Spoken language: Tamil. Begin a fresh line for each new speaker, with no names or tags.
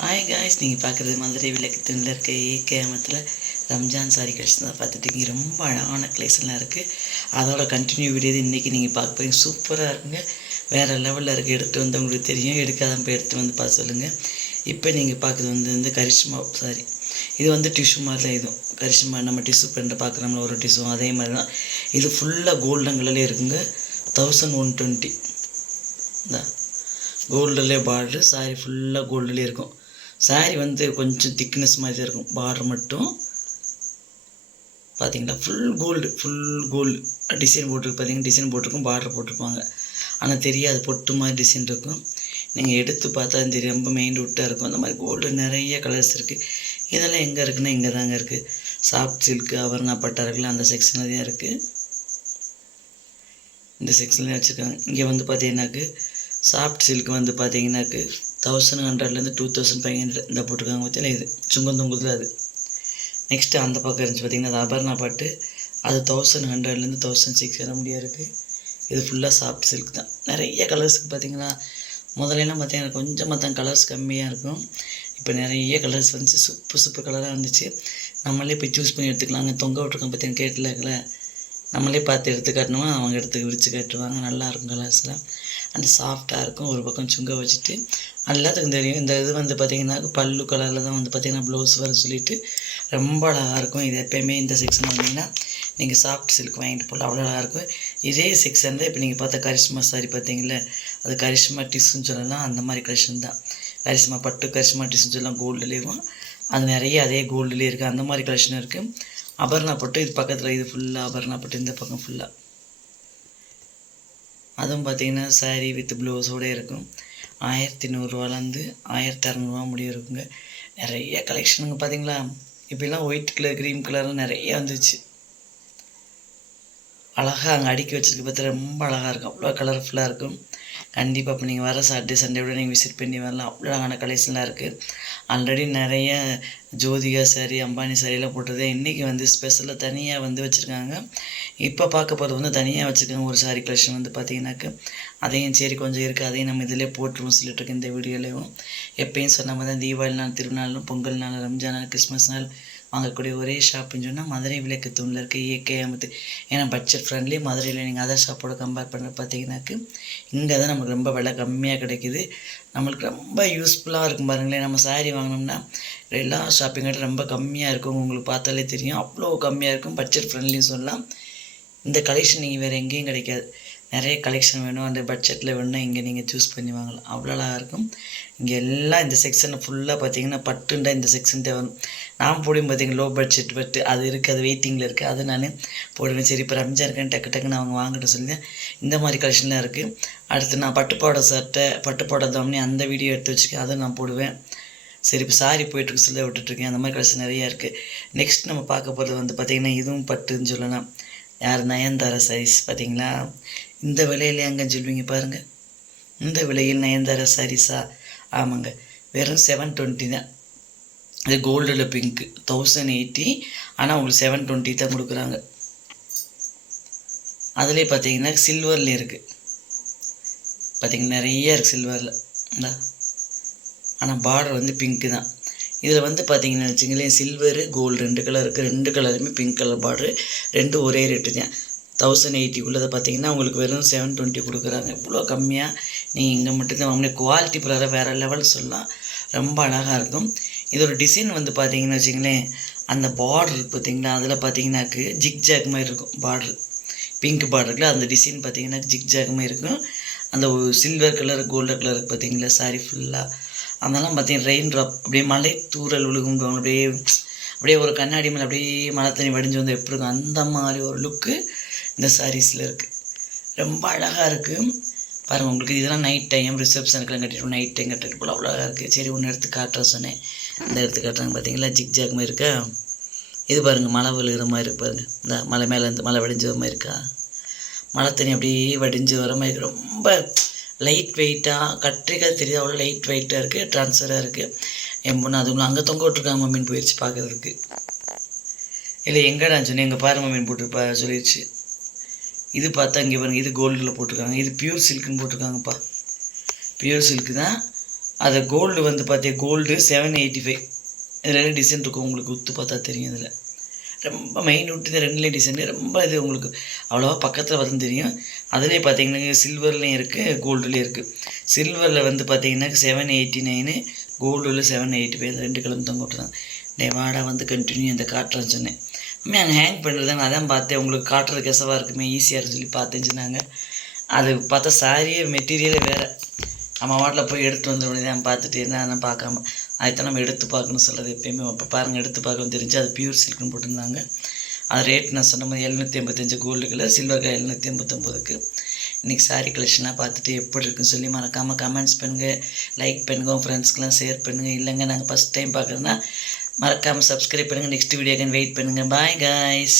ஹாய் காய்ஸ் நீங்கள் பார்க்குறது மதுரை விளக்கத்தில் இருக்க ஏகேமத்தில் ரம்ஜான் சாரி கலெக்ஷன் தான் பார்த்துட்டீங்க ரொம்ப அழகான கலெக்ஷன்லாம் இருக்குது அதோட கண்டினியூ வீடியோ இன்றைக்கி நீங்கள் பார்க்க போகிறீங்க சூப்பராக இருக்குங்க. வேறு லெவலில் இருக்குது எடுத்து வந்து உங்களுக்கு தெரியும். எடுக்காத போய் எடுத்து வந்து பார்த்து சொல்லுங்கள் இப்போ நீங்கள் பார்க்குறது வந்து வந்து கரிஷ்மா சாரி இது வந்து டிஷ்யூ மாதிரி தான் இதுவும் கரிஷ்மா நம்ம டிஷ்யூ பிரிண்டை பார்க்குறோம்ல ஒரு டிஷ்யூ அதே மாதிரி தான். இது ஃபுல்லாக கோல்டன் கலர்லேயே இருக்குங்க. தௌசண்ட் ஒன் டுவெண்ட்டி தான் கோல்டுலேயே பார்டரு சாரி ஃபுல்லாக கோல்டுலேயே இருக்கும். சாரி வந்து கொஞ்சம் திக்னஸ் மாதிரி தான் இருக்கும். பார்டர் மட்டும் பார்த்தீங்களா full gold full gold design போட்டிருக்கு. பார்த்தீங்கன்னா டிசைன் போட்டிருக்கும் பார்டர் போட்டிருப்பாங்க. ஆனால் தெரியாது பொட்டு மாதிரி டிசைன் இருக்கும். நீங்கள் எடுத்து பார்த்தா இந்த ரொம்ப மெயின் விட்டாக இருக்கும். அந்த மாதிரி கோல்டு நிறைய கலர்ஸ் இருக்குது இதெல்லாம் எங்கே இருக்குன்னா இங்கே தாங்க இருக்குது சாஃப்ட் சில்க்கு அவர்னா பட்டா இருக்குல்ல அந்த செக்ஷனில் தான் இருக்குது இந்த செக்ஷன்லேயே வச்சுருக்காங்க. இங்கே வந்து பார்த்தீங்கன்னாக்கு சாஃப்ட் சில்க் வந்து பார்த்தீங்கன்னாக்கு தௌசண்ட் ஹண்ட்ரட்லேருந்து டூ தௌசண்ட் ஃபைவ் ஹண்ட்ரட் இந்த போட்டிருக்காங்க பார்த்தீங்களா? இது சுங்கந்தொங்குதில் அது. நெக்ஸ்ட்டு அந்த பக்கம் இருந்துச்சு பார்த்திங்கன்னா அது அபர்ணா பாட்டு. அது தௌசண்ட் ஹண்ட்ரட்லேருந்து தௌசண்ட் சிக்ஸ் ஹண்ட்ரட் முடிய இருக்குது இது ஃபுல்லாக சாஃப்ட் சில்க் தான். நிறைய கலர்ஸுக்கு பார்த்தீங்கன்னா முதல்லலாம் பார்த்தீங்கன்னா கொஞ்சமாக தான் கலர்ஸ் கம்மியாக இருக்கும். இப்போ நிறைய கலர்ஸ் வந்துச்சு. சூப்பர் சூப்பர் கலராக இருந்துச்சு நம்மளே போய் சூஸ் பண்ணி எடுத்துக்கலாங்க தொங்க விட்ருக்கோம் பார்த்தீங்கன்னா கேட்டில் நம்மளே பார்த்து எடுத்து காட்டணுமா? அவங்க எடுத்து விரித்து காட்டுவாங்க. நல்லாயிருக்கும் கலர்ஸ்லாம் அந்த சாஃப்டாக இருக்கும். ஒரு பக்கம் சுங்க வச்சுட்டு எல்லாத்துக்கும் தெரியும் இந்த இது வந்து பார்த்திங்கன்னா பல்லு கலரில் தான் வந்து பார்த்திங்கன்னா ப்ளவுஸ் வர சொல்லிட்டு ரொம்ப அழகாக இருக்கும். இது எப்போயுமே இந்த செக்ஷன் வந்தீங்கன்னா நீங்கள் சாஃப்ட் சில்க் வாங்கிட்டு போகலாம். அவ்வளோ அழகாக இருக்கும். இதே செக்ஷன் தான் இப்போ நீங்கள் பார்த்தா கரிஷ்மா சாரி பார்த்தீங்களா அது கரிஷ்மா டிஷ்யூன்னு சொல்லலாம். அந்த மாதிரி கலெக்ஷன் தான். கரிஷ்மா பட்டு கரிஷ்மா டிஷ்யூன்னு சொல்லலாம். கோல்டுலேயும் அது நிறைய அதே கோல்டுலேயே இருக்குது அந்த மாதிரி கலெக்ஷன் இருக்குது அபர்ணா பட்டு இது பக்கத்தில் இது ஃபுல்லாக அபர்ணா பட்டு இந்த பக்கம் ஃபுல்லாக அதுவும் பார்த்தீங்கன்னா சாரீ வித் ப்ளவுஸோடு இருக்கும். ஆயிரத்தி நூறுரூவாலேருந்து ஆயிரத்தி அறநூறுவா முடியும் இருக்குங்க. நிறைய கலெக்ஷனுங்க பார்த்தீங்களா? இப்படிலாம் ஒயிட் கலர் க்ரீன் கலர்லாம் நிறைய வந்துச்சு. அழகாக அங்கே அடுக்கி வச்சிருக்க பார்த்து ரொம்ப அழகாக இருக்கும். அவ்வளோ கலர்ஃபுல்லாக இருக்கும். கண்டிப்பாக இப்போ நீங்கள் வர சாட்டர்டே சண்டே விட நீங்கள் விசிட் பண்ணி வரலாம். அவ்வளோ அழகான கலெக்ஷன்லாம் இருக்குது ஆல்ரெடி நிறைய ஜோதிகா சாரி அம்பானி சாரியெல்லாம் போட்டது இன்றைக்கி வந்து ஸ்பெஷலாக தனியாக வந்து வச்சுருக்காங்க. இப்போ பார்க்க போகிறது வந்து தனியாக வச்சுருக்காங்க ஒரு சாரி கலெக்ஷன் வந்து பார்த்தீங்கன்னாக்க அதையும் சரி கொஞ்சம் இருக்குது அதையும் நம்ம இதிலே போட்டுருவோம் சொல்லிட்டு இருக்கேன் இந்த வீடியோலேயும். எப்பயும் சொன்ன மாதிரி தான் தீபாவளி நாள் திருநாள் பொங்கல் நாள் ரம்ஜான் நாள் கிறிஸ்மஸ் நாள் வாங்கக்கூடிய ஒரே ஷாப்புன்னு சொன்னால் மதுரை விளக்கு தூணில் இருக்க இயற்கை அமத்து. ஏன்னா பட்ஜெட் ஃப்ரெண்ட்லி மதுரையில் நீங்கள் அதர் ஷாப்போட கம்பேர் பண்ண பார்த்தீங்கன்னாக்கு இங்கே தான் நமக்கு ரொம்ப விலை கம்மியாக கிடைக்குது. நம்மளுக்கு ரொம்ப யூஸ்ஃபுல்லாக இருக்கும் பாருங்களேன். நம்ம சாரீ வாங்கினோம்னா எல்லா ஷாப்பிங்கோட ரொம்ப கம்மியாக இருக்கும். உங்களுக்கு பார்த்தாலே தெரியும். அவ்வளோ கம்மியாக இருக்கும். பட்ஜெட் ஃப்ரெண்ட்லின்னு சொல்லலாம். இந்த கலெக்ஷன் நீங்கள் வேறு எங்கேயும் கிடைக்காது. நிறைய கலெக்ஷன் வேணும். அந்த பட்ஜெட்டில் வேணும்னா இங்கே நீங்கள் சூஸ் பண்ணி வாங்கலாம். அவ்வளோ அழகாக இருக்கும். இங்கே எல்லாம் இந்த செக்ஷனை ஃபுல்லாக பார்த்தீங்கன்னா பட்டுண்டா இந்த செக்ஷன் வரும். நான் போடுவேன் பார்த்தீங்கன்னா லோ பட்ஜெட் பட்டு. அது இருக்குது அது வெயிட்டிங்கில் இருக்குது அது நான் போடுவேன். சரி இப்போ ரம்ஜா இருக்கேன் டக்கு டக்குன்னு அவங்க வாங்கிட்டு சொல்லி இந்த மாதிரி கலெக்ஷன்லாம் இருக்குது அடுத்து நான் பட்டுப்பாட சட்டை பட்டுப்பாட தம்னி அந்த வீடியோ எடுத்து வச்சுக்கேன் அதை நான் போடுவேன். சரி இப்போ சாரி போயிட்டுருக்கு சொல்ல விட்டுட்ருக்கேன் அந்த மாதிரி கலெக்ஷன் நிறையா இருக்குது நெக்ஸ்ட் நம்ம பார்க்க போகிறது வந்து பார்த்திங்கன்னா இதுவும் பட்டுன்னு சொல்லலாம். யார் நயன்தாரா சாரீஸ் பார்த்தீங்களா இந்த விலையில எங்கே சொல்லுவீங்க பாருங்கள் இந்த விலையில் நயன்தாரா சாரீஸா? ஆமாங்க. வெறும் செவன் டுவெண்ட்டி தான். இது கோல்டில் பிங்க்கு தௌசண்ட் எயிட்டி ஆனால் உங்களுக்கு செவன் டுவெண்ட்டி தான் கொடுக்குறாங்க. அதுலேயே பார்த்தீங்கன்னா சில்வரில் இருக்குது பார்த்தீங்கன்னா நிறைய இருக்குது சில்வரில் ஆனால் பார்டர் வந்து பிங்க்கு தான். இதில் வந்து பார்த்தீங்கன்னா வச்சுங்களேன் சில்வரு கோல்டு ரெண்டு கலர் இருக்குது ரெண்டு கலருமே பிங்க் கலர் பார்டரு ரெண்டும் ஒரே ரேட்டு தான். தௌசண்ட் எயிட்டி உள்ளதை பார்த்தீங்கன்னா உங்களுக்கு வெறும் செவன் டுவெண்ட்டி கொடுக்குறாங்க. இவ்வளோ கம்மியாக நீங்கள் இங்கே மட்டும்தான் வாங்கின குவாலிட்டி பிரகாரம் வேறு லெவல் சொல்லலாம். ரொம்ப அழகாக இருக்கும். இதோட டிசைன் வந்து பார்த்தீங்கன்னா வச்சுங்களேன் அந்த பார்டர் பார்த்தீங்கன்னா அதில் பார்த்தீங்கன்னாக்கு ஜிக் ஜாக் மாதிரி இருக்கும் பார்டர் பிங்க் பார்டரில் அந்த டிசைன் பார்த்தீங்கன்னா ஜிக் ஜாக் மாதிரி இருக்கும். அந்த சில்வர் கலர் கோல்டு கலர் பார்த்தீங்களா? சாரி ஃபுல்லாக அதெல்லாம் பார்த்தீங்கன்னா ரெயின் ட்ராப் அப்படியே மலை தூரல் விழுகும் அப்படியே அப்படியே ஒரு கண்ணாடி மேலே அப்படியே மழை தண்ணி வடிஞ்சு வந்து எப்படி இருக்கும் அந்த மாதிரி ஒரு லுக்கு இந்த சாரீஸில் இருக்குது ரொம்ப அழகாக இருக்குது பாருங்கள் உங்களுக்கு இதெல்லாம் நைட் டைம் ரிசப்ஷனுக்குலாம் கட்டிட்டு நைட் டைம் கட்டிட்டு போல அவ்வளோ அழகாக இருக்குது சரி ஒன்று எடுத்து காட்டுறேன் சொன்னேன். இந்த எடுத்து காட்டுறாங்க பார்த்தீங்களா ஜிக் ஜாக் மாதிரி இருக்கா? இது பாருங்கள் மழை விழுகிற மாதிரி இருக்கு பாருங்கள் இந்த மலை மேலேருந்து மழை வடிஞ்ச மாதிரி இருக்கா? மழை தண்ணி அப்படியே வடிஞ்சு வர மாதிரி இருக்கு. ரொம்ப லைட் வெயிட்டாக கத்திரிக்காய் தெரியுது அவ்வளோ லைட் வெயிட்டாக இருக்குது ட்ரான்ஸ்ஃபராக இருக்குது என் பொண்ணு அதுவும் அங்கே தொங்க விட்ருக்காங்க மம்மின் போயிடுச்சு பார்க்குறதுக்கு இல்லை எங்கடா சொன்னேன் எங்கள் பாரு மம்மின்னு போட்டுருப்பா சொல்லிடுச்சு இது பார்த்தா இங்கே பாருங்கள் இது கோல்டில் போட்டிருக்காங்க. இது பியூர் சில்க்குன்னு போட்டிருக்காங்கப்பா. பியூர் சில்க்கு தான். அதை கோல்டு வந்து பார்த்தீங்க கோல்டு செவன் எயிட்டி ஃபைவ் இதில் டிசைன் இருக்கும் உங்களுக்கு உத்து பார்த்தா தெரியும் இதில் ரொம்ப மெயின் விட்டு இந்த ரெண்டுலேயும் டிசைன் ரொம்ப இது உங்களுக்கு அவ்வளோவா பக்கத்தில் வந்து தெரியும். அதுலேயே பார்த்தீங்கன்னா சில்வர்லேயும் இருக்குது கோல்டுலேயும் இருக்குது சில்வரில் வந்து பார்த்தீங்கன்னா செவன் எயிட்டி நைனு கோல்டில் செவன் எயிட்டி ஃபைவ் ரெண்டு கிழமை தான் விட்டுருந்தாங்க டேவாடா வந்து கண்டினியூ இந்த காட்டுறேன்னு சொன்னேன். அம்மே அங்கே ஹேங் பண்ணுறது நான் அதான் பார்த்தேன். உங்களுக்கு காட்டுறது கெசவாக இருக்குமே ஈஸியாக இருக்குன்னு சொல்லி பார்த்தேன்னு சொன்னாங்க. அது பார்த்தா சாரியே மெட்டீரியலே வேறு. நம்ம வாட்டில் போய் எடுத்து வந்த உடனே தான் பார்த்துட்டு என்ன பார்க்காம அதுதான் நம்ம எடுத்து பார்க்கணும் சொல்கிறது எப்பயுமே. இப்போ பாருங்கள் எடுத்து பார்க்கணும் தெரிஞ்சு அது பியூர் சில்க்னு போட்டிருந்தாங்க. அது ரேட் நான் சொன்ன மாதிரி எழுநூற்றி எண்பத்தஞ்சு கோல்டு கலர் சில்வர் கலர் எழுநூற்றி எண்பத்தொம்போதுக்கு இன்றைக்கி சாரீ கலெக்ஷனாக பார்த்துட்டு எப்படி இருக்குன்னு சொல்லி மறக்காமல் கமெண்ட்ஸ் பண்ணுங்கள் லைக் பண்ணுங்கள் உங்கள் ஃப்ரெண்ட்ஸ்க்கெலாம் ஷேர் பண்ணுங்கள் இல்லைங்க நாங்கள் ஃபஸ்ட் டைம் பார்க்குறோன்னா மறக்காமல் சப்ஸ்கிரைப் பண்ணுங்கள் நெக்ஸ்ட் வீடியோக்கு வெயிட் பண்ணுங்கள் பாய் காய்ஸ்